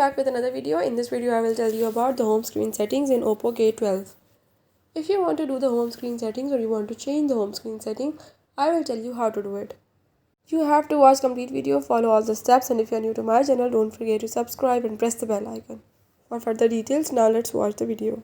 back with another video. In this video I will tell you about the home screen settings in Oppo K12. If you want to do the home screen settings or you want to change the home screen setting, I will tell you how to do it. You have to watch complete video, follow all the steps, and if you are new to my channel, don't forget to subscribe and press the bell icon. For further details, now let's watch the video.